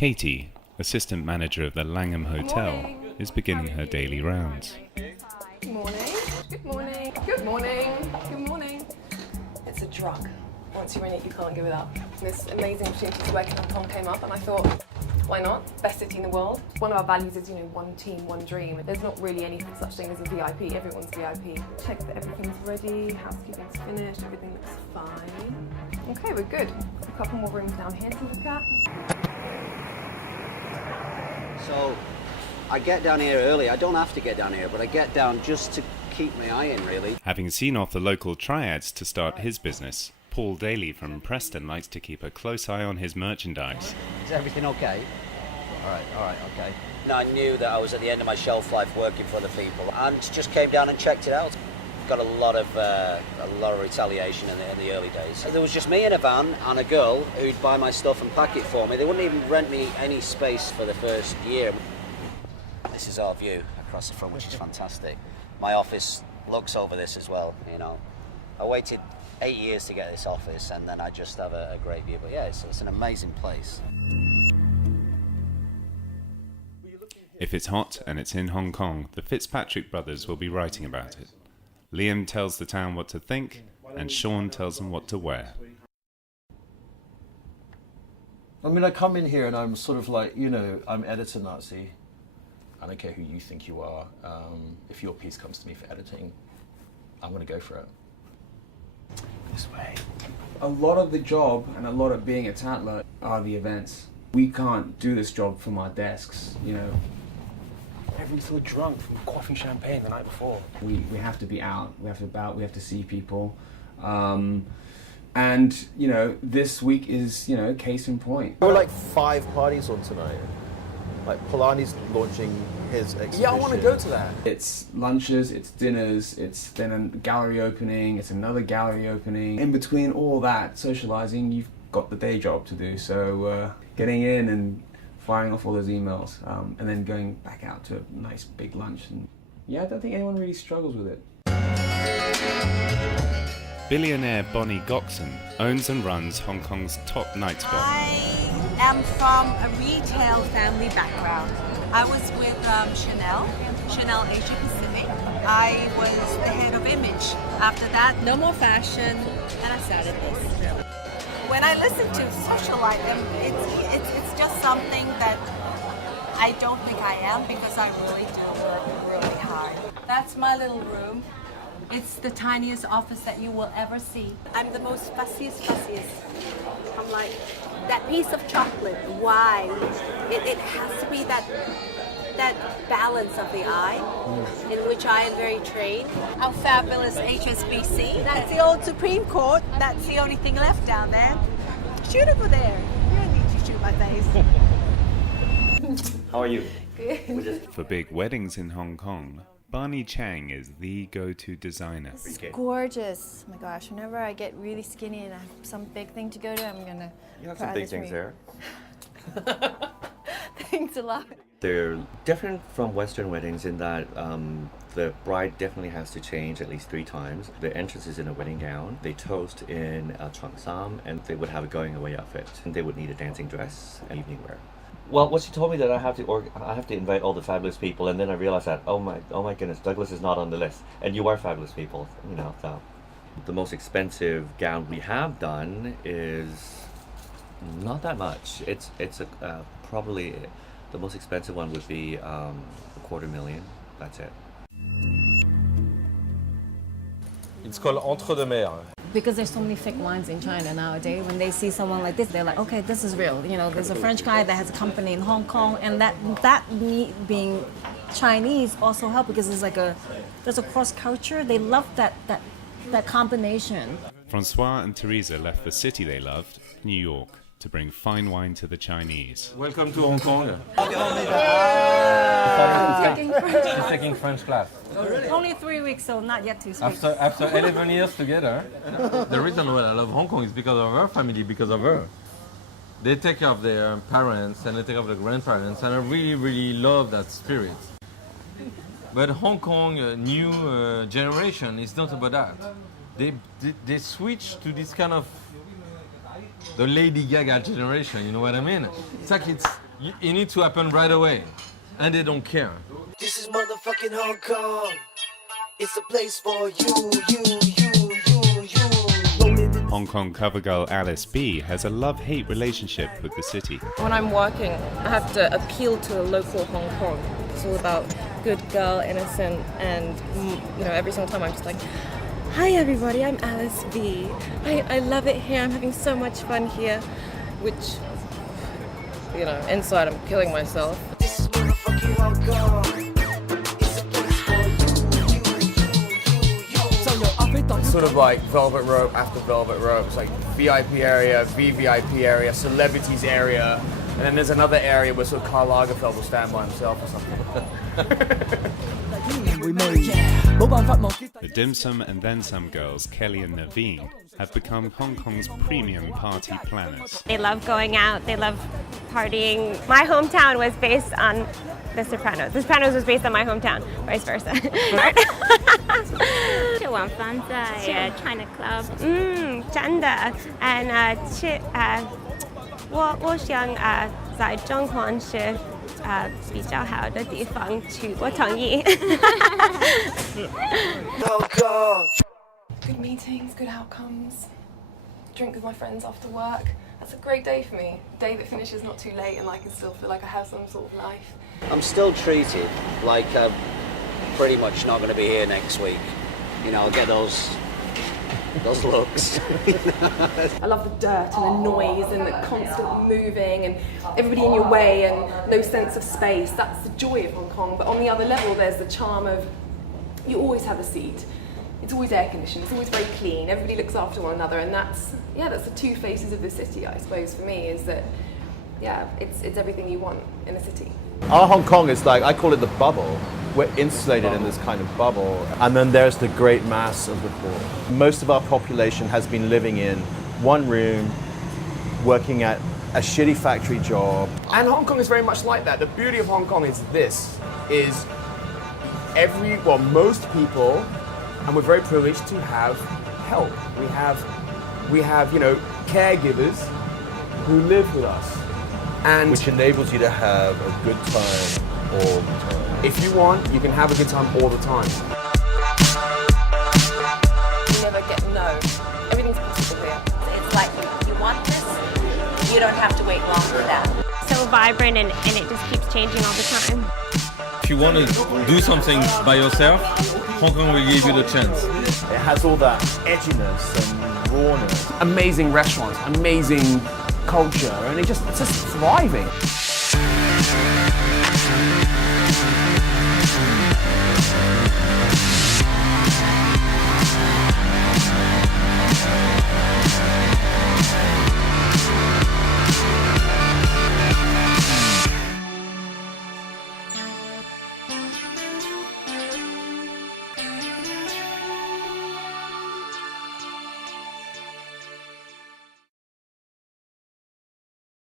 Katie, assistant manager of the Langham Hotel, is beginning her daily rounds. Good morning. Good morning. Good morning. Good morning. It's a drug. Once you're in it, you can't give it up. This amazing opportunity to work in Hong Kong came up, and I thought, why not? Best city in the world. One of our values is, one team, one dream. There's not really any such thing as a VIP. Everyone's VIP. Check that everything's ready, housekeeping's finished, everything looks fine. Okay, we're good. A couple more rooms down here to look at. So, I get down here early. I don't have to get down here, but I get down just to keep my eye in, really. Having seen off the local triads to start his business, Paul Daly from Preston likes to keep a close eye on his merchandise. Is everything okay? All right, okay. No, I knew that I was at the end of my shelf life working for other people, and just came down and checked it out. Got a lot of retaliation in the early days. So there was just me in a van and a girl who'd buy my stuff and pack it for me. They wouldn't even rent me any space for the first year. This is our view across the front, which is fantastic. My office looks over this as well, I waited 8 years to get this office, and then I just have a great view. But yeah, it's an amazing place. If it's hot and it's in Hong Kong, the Fitzpatrick brothers will be writing about it. Liam tells the town what to think, and Sean tells them what to wear. I come in here and I'm sort of like, I'm editor Nazi. I don't care who you think you are. If your piece comes to me for editing, I'm going to go for it. This way. A lot of the job and a lot of being a Tatler are the events. We can't do this job from our desks, Everyone's so drunk from quaffing champagne the night before. We have to be out, we have to about, we have to see people. And, this week is, case in point. There were like 5 parties on tonight. Like Polanyi's launching his exhibition. Yeah, I want to go to that. It's lunches, it's dinners, it's then a gallery opening, it's another gallery opening. In between all that socializing, you've got the day job to do. So getting in and firing off all those emails, and then going back out to a nice big lunch. And yeah, I don't think anyone really struggles with it. Billionaire Bonnie Gokson owns and runs Hong Kong's top night spot. I am from a retail family background. I was with Chanel Asia Pacific. I was the head of image. After that, no more fashion, and I started this. When I listen to socialite, it's just something that I don't think I am, because I really do work really hard. That's my little room. It's the tiniest office that you will ever see. I'm the most fussiest. I'm like, that piece of chocolate, why? It has to be that balance of the eye, in which I am very trained. Our fabulous HSBC. That's the old Supreme Court. That's the only thing left down there. Shoot over there. You don't need to shoot my face. How are you? Good. For big weddings in Hong Kong, Barney Chang is the go-to designer. It's gorgeous. Oh my gosh, whenever I get really skinny and I have some big thing to go to, I'm gonna... You have some big things there. Thanks a lot. They're different from Western weddings in that the bride definitely has to change at least 3 times. The entrance is in a wedding gown. They toast in a cheongsam, and they would have a going-away outfit. And they would need a dancing dress and evening wear. Well, what she told me that I have to invite all the fabulous people, and then I realized that oh my goodness, Douglas is not on the list, and you are fabulous people, So the most expensive gown we have done is not that much. It's probably the most expensive one would be $250,000. That's it. It's called Entre deux Mers. Because there's so many fake wines in China nowadays, when they see someone like this, they're like, okay, this is real. There's a French guy that has a company in Hong Kong, and that me being Chinese also helped, because there's a cross culture. They love that combination. Francois and Teresa left the city they loved, New York, to bring fine wine to the Chinese. Welcome to Hong Kong. She's taking French class. Oh, really? Only 3 weeks, so not yet to speak. After 11 years together, the reason why I love Hong Kong is because of her family, because of her. They take care of their parents and they take care of their grandparents, and I really, really love that spirit. But Hong Kong new generation is not about that. They switch to this kind of the Lady Gaga generation, you know what I mean? It's like it needs to happen right away, and they don't care. This is motherfucking Hong Kong. It's a place for you. Hong Kong cover girl Alice B has a love-hate relationship with the city. When I'm working, I have to appeal to a local Hong Kong. It's all about good girl, innocent, and every single time I'm just like, hi everybody, I'm Alice B. I love it here, I'm having so much fun here. Which, inside I'm killing myself. This is motherfucking Hong Kong. It's a place for you. Sort of like velvet rope after velvet rope. It's like VIP area, VVIP area, celebrities area, and then there's another area where sort of Karl Lagerfeld will stand by himself or something. The Dim Sum and Then Some girls, Kelly and Naveen, have become Hong Kong's premium party planners. They love going out, they love partying. My hometown was based on The Sopranos. The Sopranos was based on my hometown, vice versa. 去晚饭在 China Club。真的。And 我想在中环是比较好的地方去，我同意。Good meetings, good outcomes. Drink with my friends after work. That's a great day for me. A day that finishes not too late and I can still feel like I have some sort of life. I'm still treated like I'm pretty much not going to be here next week. I'll get those looks. I love the dirt and the noise and the constant moving and everybody in your way and no sense of space. That's the joy of Hong Kong. But on the other level, there's the charm of you always have a seat. It's always air conditioned. It's always very clean. Everybody looks after one another, and that's the two faces of the city. I suppose for me is that it's everything you want in a city. Our Hong Kong is like, I call it the bubble. We're insulated in this kind of bubble. And then there's the great mass of the poor. Most of our population has been living in one room, working at a shitty factory job. And Hong Kong is very much like that. The beauty of Hong Kong is most people, and we're very privileged to have help. We have caregivers who live with us. And which enables you to have a good time all the time. If you want, you can have a good time all the time. You never get no. Everything's possible here. It's like you want this, you don't have to wait long for that. So vibrant and it just keeps changing all the time. If you want to do something by yourself, Hong Kong will give you the chance. It has all that edginess and rawness. Amazing restaurants, amazing culture, and it's just thriving.